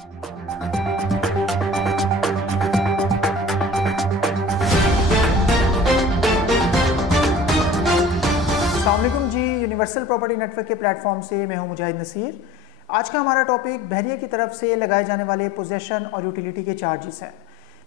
अस्सलामुअलैकुम जी, universal property network के platform से मैं हूं मुजाहिद नसीर। आज का हमारा टॉपिक बहरिया की तरफ से लगाए जाने वाले पोजेशन और यूटिलिटी के चार्जेस हैं।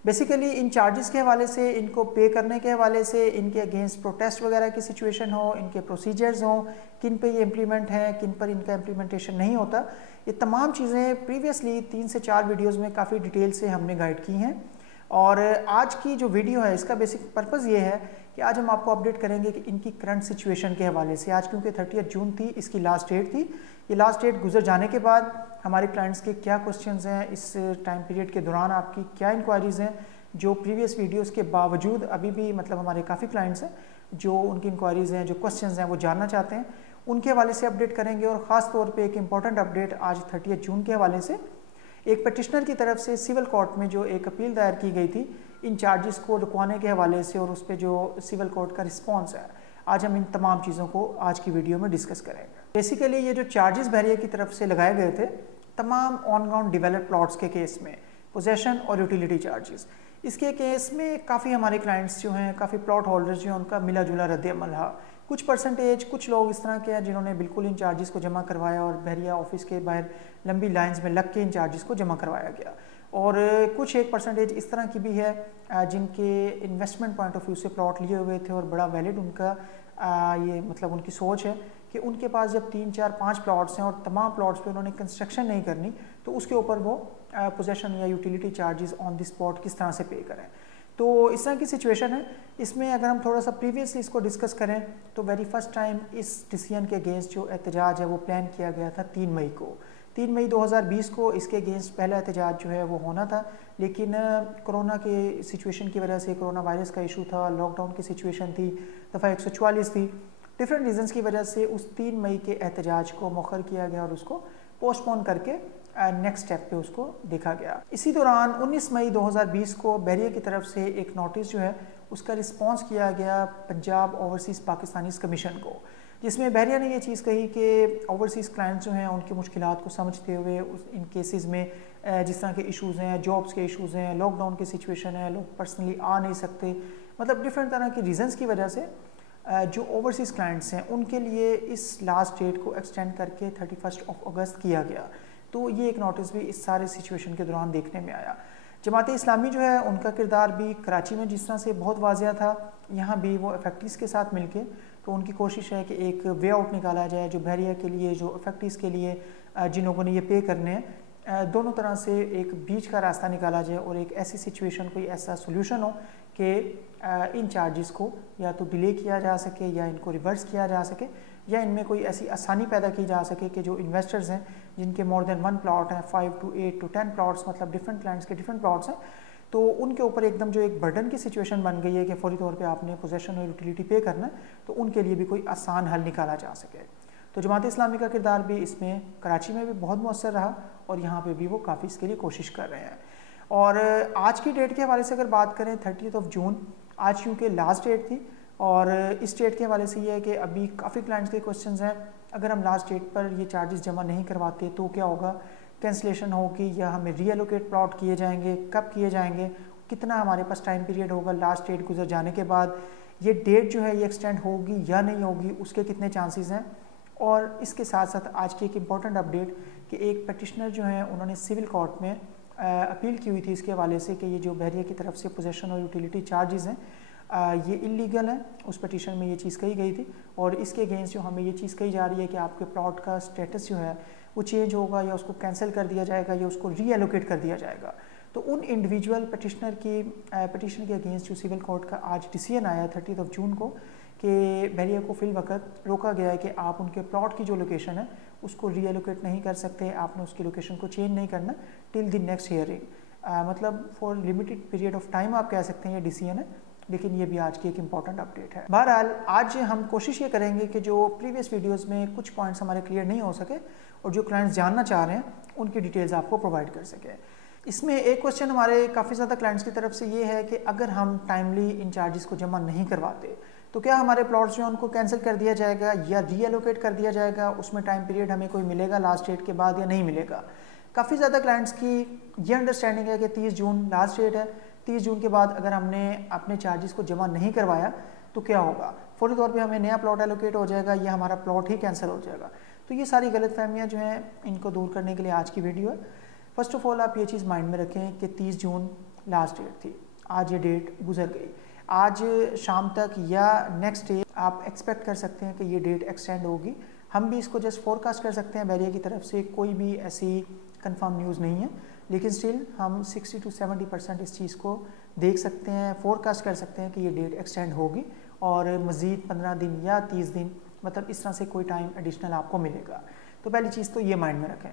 बेसिकली इन चार्जेस के हवाले से, इनको पे करने के हवाले से, इनके अगेंस्ट प्रोटेस्ट वगैरह की सिचुएशन हो, इनके प्रोसीजर्स हों, किन पे ये इम्प्लीमेंट हैं, किन पर इनका इम्प्लीमेंटेशन नहीं होता, ये तमाम चीज़ें प्रीवियसली 3 से 4 वीडियोज़ में काफ़ी डिटेल से हमने गाइड की हैं। और आज की जो वीडियो है इसका बेसिक पर्पज़ ये है कि आज हम आपको अपडेट करेंगे कि इनकी करंट सिचुएशन के हवाले से। आज क्योंकि 30 जून थी, इसकी लास्ट डेट थी। ये लास्ट डेट गुजर जाने के बाद हमारे क्लाइंट्स के क्या क्वेश्चंस हैं, इस टाइम पीरियड के दौरान आपकी क्या इंक्वायरीज़ हैं, जो प्रीवियस वीडियोस के बावजूद अभी भी मतलब हमारे काफ़ी क्लाइंट्स हैं जो उनकी इंक्वायरीज़ हैं, जो क्वेश्चंस हैं वो जानना चाहते हैं, उनके हवाले से अपडेट करेंगे। और ख़ास तौर पर एक इंपॉर्टेंट अपडेट आज 30 जून के हवाले से, एक पटिशनर की तरफ से सिविल कोर्ट में जो एक अपील दायर की गई थी इन चार्जेस को रुकवाने के हवाले से, और उस पर जो सिविल कोर्ट का रिस्पांस है, आज हम इन तमाम चीज़ों को आज की वीडियो में डिस्कस करेंगे। बेसिकली ये जो चार्जेस बहरिया की तरफ से लगाए गए थे तमाम ऑन ग्राउंड डेवलप्ड प्लॉट्स के केस में, पोजेशन और यूटिलिटी चार्जेस, इसके केस में काफ़ी हमारे क्लाइंट्स जो हैं, काफ़ी प्लॉट होल्डर्स जो हैं, उनका मिला जुला रद्द-ए-अमल रहा। कुछ परसेंटेज, कुछ लोग इस तरह के हैं जिन्होंने बिल्कुल इन चार्जेस को जमा करवाया और बहरिया ऑफिस के बाहर लंबी लाइंस में लग के इन चार्जेस को जमा करवाया गया। और कुछ 1% इस तरह की भी है जिनके इन्वेस्टमेंट पॉइंट ऑफ व्यू से प्लॉट लिए हुए थे और बड़ा वैलिड उनका ये मतलब उनकी सोच है कि उनके पास जब 3, 4, 5 प्लॉट्स हैं और तमाम प्लॉट्स पे उन्होंने कंस्ट्रक्शन नहीं करनी, तो उसके ऊपर वो पोजेशन या utility charges on the spot किस तरह से पे करें। तो इस तरह की सिचुएशन है। इसमें अगर हम थोड़ा सा प्रीवियसली इसको डिस्कस करें तो वेरी फर्स्ट टाइम इस डिसीजन के अगेंस्ट जो एहतजाज है वो प्लान किया गया था 3 मई को। 3 मई 2020 को इसके अगेंस्ट पहला एहतजाज जो है वो होना था, लेकिन कोरोना के सिचुएशन की वजह से, कोरोना वायरस का इशू था, लॉकडाउन की सिचुएशन थी, दफ़ा 144 थी, डिफरेंट रीजंस की वजह से उस 3 मई के एहतजाज को मौखर किया गया और उसको पोस्टपोन करके नेक्स्ट स्टेप पे उसको देखा गया। इसी दौरान 19 मई 2020 को बहरिया की तरफ से एक नोटिस जो है उसका रिस्पांस किया गया पंजाब ओवरसीज़ पाकिस्तानीज़ कमीशन को, जिसमें बहरिया ने ये चीज़ कही कि ओवरसीज़ क्लाइंट्स जो हैं उनकी मुश्किलात को समझते हुए इन केसेस में जिस तरह के इश्यूज़ हैं, जॉब्स के इश्यूज़ हैं, लॉकडाउन की सिचुएशन है, लोग पर्सनली आ नहीं सकते, मतलब डिफरेंट तरह की रीज़न्स की वजह से जो ओवरसीज़ क्लाइंट्स हैं उनके लिए इस लास्ट डेट को एक्सटेंड करके 31 अगस्त किया गया। तो ये एक नोटिस भी इस सारे सिचुएशन के दौरान देखने में आया। जमात इस्लामी जो है उनका किरदार भी कराची में जिस तरह से बहुत वाज़िया था, यहाँ भी वो इफेक्टिव्स के साथ मिलके तो उनकी कोशिश है कि एक वे आउट निकाला जाए जो बहरिया के लिए, जो इफेक्टिव्स के लिए, जिन लोगों ने ये पे करने हैं, दोनों तरह से एक बीच का रास्ता निकाला जाए और एक ऐसी सिचुएशन, कोई ऐसा सोल्यूशन हो कि इन चार्जेस को या तो डिले किया जा सके या इनको रिवर्स किया जा सके, या इनमें कोई ऐसी आसानी पैदा की जा सके कि जो इन्वेस्टर्स हैं जिनके मोर देन 1 प्लॉट हैं, 5 to 8 to 10 प्लॉट्स, मतलब डिफरेंट क्लाइंट्स के डिफरेंट प्लॉट्स हैं, तो उनके ऊपर एकदम जो एक बर्डन की सिचुएशन बन गई है कि फौरी तौर पे आपने पोजेशन और यूटिलिटी पे करना है, तो उनके लिए भी कोई आसान हल निकाला जा सके। तो जमात इस्लामी का किरदार भी इसमें कराची में भी बहुत मौसर रहा और यहाँ पे भी वो काफ़ी इसके लिए कोशिश कर रहे हैं। और आज की डेट के हवाले से अगर बात करें 30 जून, आज क्योंकि लास्ट डेट थी और इस डेट के हवाले से ये है कि अभी काफ़ी क्लाइंट्स के क्वेश्चंस हैं, अगर हम लास्ट डेट पर ये चार्जेस जमा नहीं करवाते तो क्या होगा, कैंसलेशन होगी या हमें रीएलोकेट प्लॉट किए जाएंगे, कब किए जाएंगे, कितना हमारे पास टाइम पीरियड होगा लास्ट डेट गुजर जाने के बाद, ये डेट जो है ये एक्सटेंड होगी या नहीं होगी, उसके कितने चांसेस हैं। और इसके साथ साथ आज की एक इम्पॉर्टेंट अपडेट कि एक पटिशनर जो है उन्होंने सिविल कोर्ट में अपील की हुई थी इसके हवाले से कि ये जो बहरिया की तरफ से पोजेशन और यूटिलिटी चार्जेस हैं ये इलीगल है। उस पटिशन में ये चीज़ कही गई थी और इसके अगेंस्ट जो हमें ये चीज़ कही जा रही है कि आपके प्लॉट का स्टेटस जो है वो चेंज होगा या उसको कैंसिल कर दिया जाएगा या उसको रीएलोकेट कर दिया जाएगा। तो उन इंडिविजुअल पटिशनर की पटिशन के अगेंस्ट जो सिविल कोर्ट का आज डिसीजन आया 30 जून को कि बहरिया को फिल वक्त रोका गया है कि आप उनके प्लॉट की जो लोकेशन है उसको रीएलोकेट नहीं कर सकते, आपने उसकी लोकेशन को चेंज नहीं करना टिल द नेक्स्ट हियरिंग। मतलब for limited period of time आप कह सकते हैं ये डिसीजन है, लेकिन ये भी आज की एक इम्पॉर्टेंट अपडेट है। बहरहाल आज हम कोशिश ये करेंगे कि जो प्रीवियस वीडियोस में कुछ पॉइंट्स हमारे क्लियर नहीं हो सके और जो क्लाइंट्स जानना चाह रहे हैं उनकी डिटेल्स आपको प्रोवाइड कर सके। इसमें एक क्वेश्चन हमारे काफ़ी ज़्यादा क्लाइंट्स की तरफ से ये है कि अगर हम टाइमली इन चार्जेस को जमा नहीं करवाते तो क्या हमारे प्लॉट्स जो हैं उनको कैंसिल कर दिया जाएगा या रीएलोकेट कर दिया जाएगा, उसमें टाइम पीरियड हमें कोई मिलेगा लास्ट डेट के बाद या नहीं मिलेगा। काफ़ी ज़्यादा क्लाइंट्स की ये अंडरस्टैंडिंग है कि 30 जून लास्ट डेट है, 30 जून के बाद अगर हमने अपने चार्जेस को जमा नहीं करवाया तो क्या होगा, फौरी तौर पे हमें नया प्लॉट एलोकेट हो जाएगा या हमारा प्लॉट ही कैंसिल हो जाएगा। तो ये सारी गलतफहमियां जो हैं इनको दूर करने के लिए आज की वीडियो है। फर्स्ट ऑफ ऑल आप ये चीज़ माइंड में रखें कि 30 जून लास्ट डेट थी, आज ये डेट गुजर गई। आज शाम तक या नेक्स्ट डे आप एक्सपेक्ट कर सकते हैं कि ये डेट एक्सटेंड होगी। हम भी इसको जस्ट फोरकास्ट कर सकते हैं, बैरिया की तरफ से कोई भी ऐसी कंफर्म न्यूज़ नहीं है, लेकिन स्टिल हम 60 to 70% इस चीज़ को देख सकते हैं, फोरकास्ट कर सकते हैं कि ये डेट एक्सटेंड होगी और मज़ीद 15 दिन या 30 दिन मतलब इस तरह से कोई टाइम एडिशनल आपको मिलेगा। तो पहली चीज़ तो ये माइंड में रखें।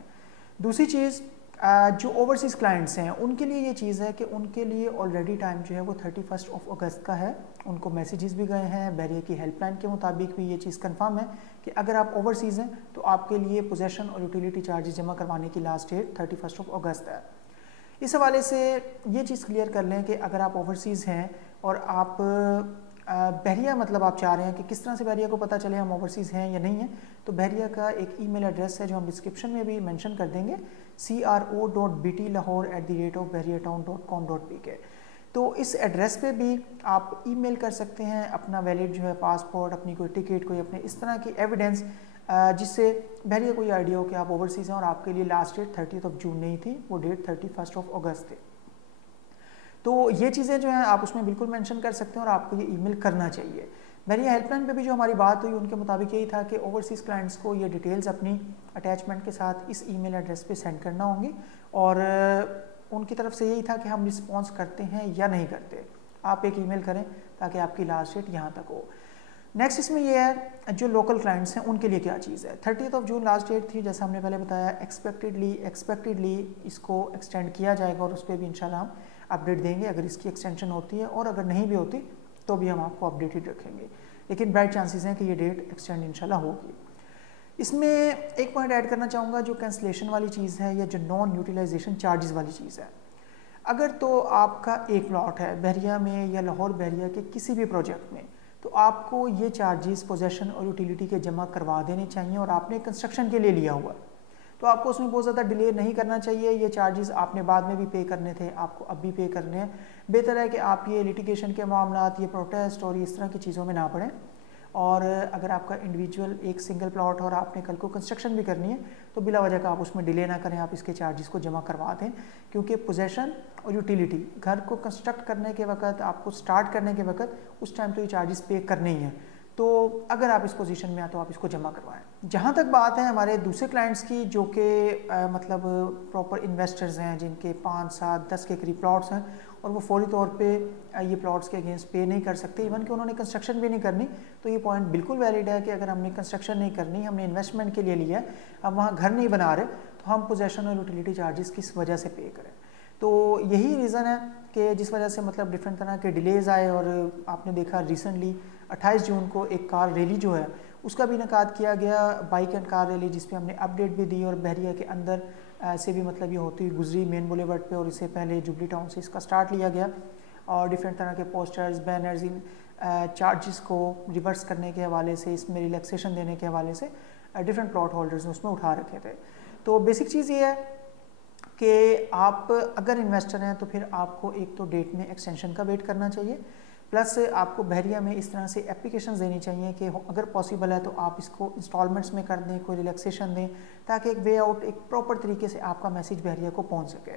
दूसरी चीज़, जो ओवरसीज़ क्लाइंट्स हैं उनके लिए ये चीज़ है कि उनके लिए ऑलरेडी टाइम जो है वो 31 अगस्त का है। उनको मैसेजेस भी गए हैं, बैरिया की हेल्पलाइन के मुताबिक भी ये चीज़ कंफर्म है कि अगर आप ओवरसीज़ हैं तो आपके लिए पोजेसन और यूटिलिटी चार्जेस जमा करवाने की लास्ट डेट 31 अगस्त है। इस हवाले से ये चीज़ क्लियर कर लें कि अगर आप ओवरसीज़ हैं और आप बहरिया मतलब आप चाह रहे हैं कि किस तरह से बहरिया को पता चले हम ओवरसीज़ हैं या नहीं हैं, तो बहरिया का एक ईमेल एड्रेस है जो हम डिस्क्रिप्शन में भी मेंशन कर देंगे, cro.bt.lahore@theratefbahriatown.com.pk। तो इस एड्रेस पे भी आप ईमेल कर सकते हैं अपना वैलिड जो है पासपोर्ट, अपनी कोई टिकट, कोई अपने इस तरह की एविडेंस जिससे बहरिया को ये आइडिया हो कि आप ओवरसीज़ हैं और आपके लिए लास्ट डेट 30 जून नहीं थी, वो डेट 31 अगस्त थी। तो ये चीज़ें जो हैं आप उसमें बिल्कुल मेंशन कर सकते हैं और आपको ये ईमेल करना चाहिए। बहरिया हेल्पलाइन पे भी जो हमारी बात हुई उनके मुताबिक यही था कि ओवरसीज़ क्लाइंट्स को ये डिटेल्स अपनी अटैचमेंट के साथ इस ईमेल एड्रेस पे सेंड करना होंगी और उनकी तरफ से यही था कि हम रिस्पॉन्स करते हैं या नहीं करते, आप एक ईमेल करें ताकि आपकी लास्ट डेट यहाँ तक हो। नेक्स्ट इसमें यह है जो लोकल क्लाइंट्स हैं उनके लिए क्या चीज़ है। 30 जून लास्ट डेट थी, जैसा हमने पहले बताया, एक्सपेक्टेडली इसको एक्सटेंड किया जाएगा और उस पर भी इंशाल्लाह हम अपडेट देंगे अगर इसकी एक्सटेंशन होती है, और अगर नहीं भी होती तो भी हम आपको अपडेटेड रखेंगे, लेकिन ब्राइट चांसेस हैं कि ये डेट एक्सटेंड इंशाल्लाह होगी। इसमें एक पॉइंट ऐड करना चाहूँगा, जो कैंसलेशन वाली चीज़ है या जो नॉन यूटिलाइजेशन चार्जेस वाली चीज़ है। अगर तो आपका एक प्लॉट है बहरिया में या लाहौर बहरिया के किसी भी प्रोजेक्ट में, तो आपको ये चार्जेस पोजेसन और यूटिलिटी के जमा करवा देने चाहिए और आपने कंस्ट्रक्शन के लिए लिया हुआ तो आपको उसमें बहुत ज़्यादा डिले नहीं करना चाहिए। ये चार्जेस आपने बाद में भी पे करने थे, आपको अब भी पे करने हैं। बेहतर है कि आप ये लिटिगेशन के मामलात, ये प्रोटेस्ट और इस तरह की चीज़ों में ना पड़ें। और अगर आपका इंडिविजुअल एक सिंगल प्लॉट और आपने कल को कंस्ट्रक्शन भी करनी है तो बिला वजह का आप उसमें डिले ना करें, आप इसके चार्जेस को जमा करवा दें, क्योंकि पोजेसन और यूटिलिटी घर को कंस्ट्रक्ट करने के वक्त, आपको स्टार्ट करने के वक्त, उस टाइम तो ये चार्जेस पे करने ही हैं। तो अगर आप इस पोजीशन में आए तो आप इसको जमा करवाएं। जहाँ तक बात है हमारे दूसरे क्लाइंट्स की जो कि मतलब प्रॉपर इन्वेस्टर्स हैं, जिनके 5, 7, 10 के करीब प्लॉट्स हैं और वो फौरी तौर पे ये प्लॉट्स के अगेंस्ट पे नहीं कर सकते, इवन कि उन्होंने कंस्ट्रक्शन भी नहीं करनी, तो ये पॉइंट बिल्कुल वैलिड है कि अगर हमने कंस्ट्रक्शन नहीं करनी, हमने इन्वेस्टमेंट के लिए लिया है, हम वहाँ घर नहीं बना रहे, तो हम पोजेसन और यूटिलिटी चार्जेस किस वजह से पे करें। तो यही रीज़न है कि जिस वजह से मतलब डिफरेंट तरह के डिलेज़ आए। और आपने देखा रिसेंटली 28 जून को एक कार रैली जो है उसका भी इनेकाद किया गया, बाइक एंड कार रैली, जिस पे हमने अपडेट भी दी और बहरिया के अंदर से भी मतलब ये होती हुई गुजरी मेन बुलेवर्ड पे, और इससे पहले जुबली टाउन से इसका स्टार्ट लिया गया और डिफरेंट तरह के पोस्टर्स, बैनर्स, इन चार्जेस को रिवर्स करने के हवाले से, इसमें रिलैक्सेशन देने के हवाले से डिफरेंट प्लॉट होल्डर्स ने उसमें उठा रखे थे। तो बेसिक चीज़ ये है कि आप अगर इन्वेस्टर हैं तो फिर आपको एक तो डेट में एक्सटेंशन का वेट करना चाहिए, प्लस आपको बहरिया में इस तरह से एप्लीकेशंस देनी चाहिए कि अगर पॉसिबल है तो आप इसको इंस्टॉलमेंट्स में कर दें, कोई रिलैक्सेशन दें, ताकि एक वे आउट, एक प्रॉपर तरीके से आपका मैसेज बहरिया को पहुंच सके।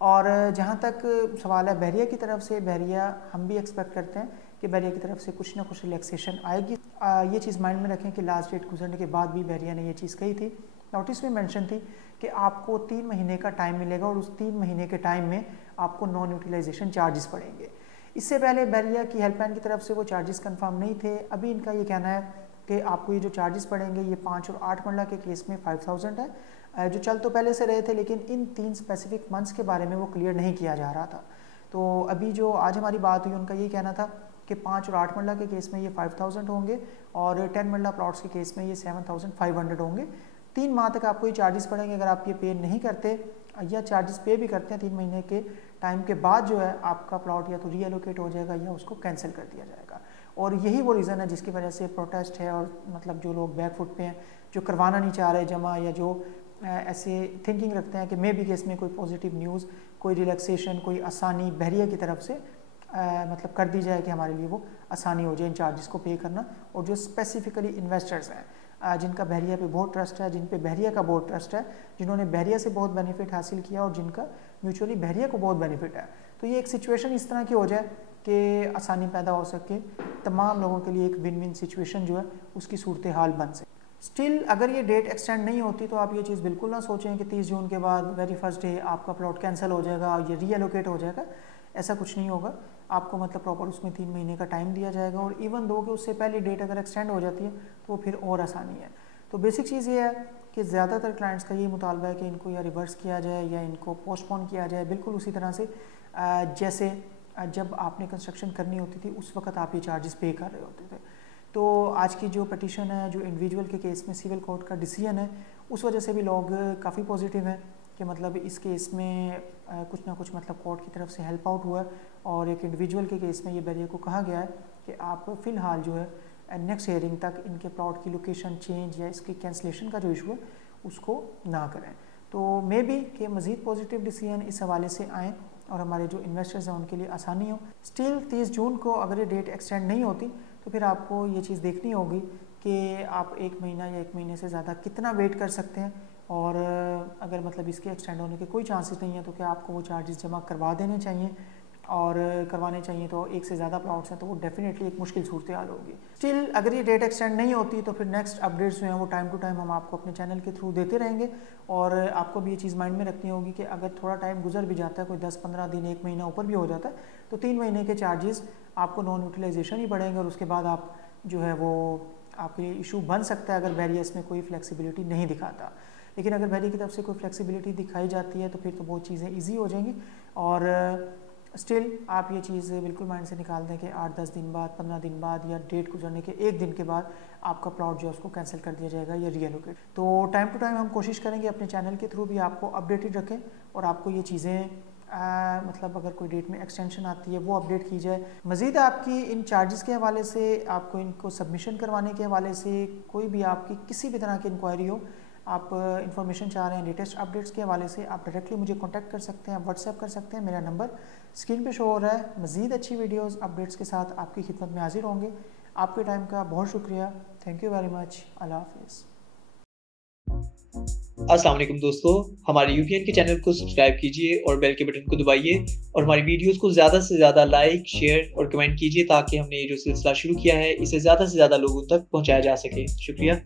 और जहां तक सवाल है बहरिया की तरफ से, बहरिया हम भी एक्सपेक्ट करते हैं कि बहरिया की तरफ से कुछ ना कुछ रिलैक्सेशन आएगी। ये चीज़ माइंड में रखें कि लास्ट डेट गुजरने के बाद भी बहरिया ने ये चीज़ कही थी, नोटिस में मेंशन थी कि आपको 3 महीने का टाइम मिलेगा और उस 3 महीने के टाइम में आपको नॉन यूटिलाइजेशन चार्जेस पड़ेंगे। इससे पहले बहरिया की हेल्पलाइन की तरफ से वो चार्जेस कंफर्म नहीं थे। अभी इनका ये कहना है कि आपको ये जो चार्जेस पड़ेंगे ये 5 और 8 मरला के केस में 5000 है, जो चल तो पहले से रहे थे, लेकिन इन 3 स्पेसिफिक मंथ्स के बारे में वो क्लियर नहीं किया जा रहा था। तो अभी जो आज हमारी बात हुई उनका यही कहना था कि 5 और 8 मरला के केस में ये 5000 होंगे और 10 मरला प्लॉट्स के केस में ये 7500 होंगे। 3 माह तक आपको ये चार्जेस पड़ेंगे। अगर आप ये पे नहीं करते या चार्जेस पे भी करते हैं 3 महीने के टाइम के बाद, जो है आपका प्लॉट या तो रीएलोकेट हो जाएगा या उसको कैंसिल कर दिया जाएगा। और यही वो रीज़न है जिसकी वजह से प्रोटेस्ट है और मतलब जो लोग बैक फुट पे हैं, जो करवाना नहीं चाह रहे जमा, या जो ऐसे थिंकिंग रखते हैं कि मे बी कि इसमें कोई पॉजिटिव न्यूज़, कोई रिलैक्सेशन, कोई आसानी बहरिया की तरफ से मतलब कर दी जाए कि हमारे लिए वो आसानी हो जाए इन चार्जेस को पे करना। और जो स्पेसिफिकली इन्वेस्टर्स हैं जिनका बहरिया पे बहुत ट्रस्ट है, जिन पे बहरिया का बहुत ट्रस्ट है, जिन्होंने बहरिया से बहुत बेनिफिट हासिल किया और जिनका म्यूचुअली बहरिया को बहुत बेनिफिट है, तो ये एक सिचुएशन इस तरह की हो जाए कि आसानी पैदा हो सके, तमाम लोगों के लिए एक विन विन सिचुएशन जो है उसकी सूरत हाल बन सके। स्टिल अगर ये डेट एक्सटेंड नहीं होती तो आप ये चीज़ बिल्कुल ना सोचें कि 30 जून के बाद वेरी फर्स्ट डे आपका प्लॉट कैंसिल हो जाएगा, ये रीएलोकेट हो जाएगा। ऐसा कुछ नहीं होगा। आपको मतलब प्रॉपर उसमें 3 महीने का टाइम दिया जाएगा और इवन दो कि उससे पहले डेट अगर एक्सटेंड हो जाती है तो फिर और आसानी है। तो बेसिक चीज़ ये है कि ज़्यादातर क्लाइंट्स का ये मुतालबा है कि इनको या रिवर्स किया जाए या इनको पोस्टपोन किया जाए, बिल्कुल उसी तरह से जैसे जब आपने कंस्ट्रक्शन करनी होती थी उस वक्त आप ये चार्जेस पे कर रहे होते थे। तो आज की जो पटिशन है, जो इंडिविजुअल के केस में सिविल कोर्ट का डिसीजन है, उस वजह से भी लोग काफ़ी पॉजिटिव हैं कि मतलब इस केस में कुछ ना कुछ मतलब कोर्ट की तरफ से हेल्प आउट हुआ है। और एक इंडिविजुअल के केस में ये बहरिया को कहा गया है कि आप फ़िलहाल जो है नेक्स्ट हियरिंग तक इनके प्लॉट की लोकेशन चेंज या इसकी कैंसलेशन का जो इशू है उसको ना करें। तो मे बी कि मज़ीद पॉजिटिव डिसीजन इस हवाले से आएँ और हमारे जो इन्वेस्टर्स हैं उनके लिए आसानी हो। स्टिल 30 जून को अगर ये डेट एक्सटेंड नहीं होती तो फिर आपको ये चीज़ देखनी होगी कि आप 1 महीना या 1 महीने से ज़्यादा कितना वेट कर सकते हैं। और अगर मतलब इसके एक्सटेंड होने के कोई चांसेस नहीं है तो क्या आपको वो चार्जेस जमा करवा देने चाहिए, और करवाने चाहिए तो एक से ज़्यादा प्लॉट्स हैं तो वो डेफिनेटली एक मुश्किल सूरत हाल होगी। स्टिल अगर ये डेट एक्सटेंड नहीं होती तो फिर नेक्स्ट अपडेट्स जो हैं वो टाइम टू टाइम हम आपको अपने चैनल के थ्रू देते रहेंगे। और आपको भी ये चीज़ माइंड में रखनी होगी कि अगर थोड़ा टाइम गुजर भी जाता है, कोई 10-15 दिन, 1 महीना ऊपर भी हो जाता है, तो 3 महीने के चार्जेस आपको नॉन यूटिलाइजेशन ही बढ़ेंगे और उसके बाद आप जो है वो आपके लिए इशू बन सकता है अगर बैरियर्स में कोई फ्लेक्सिबिलिटी नहीं दिखाता। लेकिन अगर बैरियर की तरफ से कोई फ्लेक्सिबिलिटी दिखाई जाती है तो फिर तो बहुत चीज़ें ईजी हो जाएंगी। और स्टिल आप ये चीज़ बिल्कुल माइंड से निकाल दें कि 8-10 दिन बाद, 15 दिन बाद या डेट गुजरने के 1 दिन के बाद आपका प्लॉट जो है उसको कैंसिल कर दिया जाएगा या रीएलोकेट। तो टाइम टू टाइम हम कोशिश करेंगे अपने चैनल के थ्रू भी आपको अपडेटेड रखें और आपको ये चीज़ें मतलब अगर कोई डेट में एक्सटेंशन आती है वो अपडेट की जाए। मज़ीद आपकी इन चार्जेस के हवाले से, आपको इनको सबमिशन करवाने के हवाले से कोई भी आपकी किसी भी तरह की इंक्वायरी हो, आप इन्फॉर्मेशन चाह रहे हैं लेटेस्ट अपडेट्स के हवाले से, आप डायरेक्टली मुझे कांटेक्ट कर सकते हैं, व्हाट्सएप कर सकते हैं। मेरा नंबर स्क्रीन पे शो हो रहा है। मज़ीद अच्छी वीडियोस अपडेट्स के साथ आपकी खिदमत में हाजिर होंगे। आपके टाइम का बहुत शुक्रिया। Thank you very much. अल्लाह हाफिज़। अस्सलाम वालेकुम दोस्तों, हमारे यूपीएन के चैनल को सब्सक्राइब कीजिए और बेल के बटन को दबाइए और हमारी वीडियोस को ज़्यादा से ज़्यादा लाइक, शेयर और कमेंट कीजिए ताकि हमने ये जो सिलसिला शुरू किया है इसे ज़्यादा से ज़्यादा लोगों तक पहुंचाया जा सके। शुक्रिया।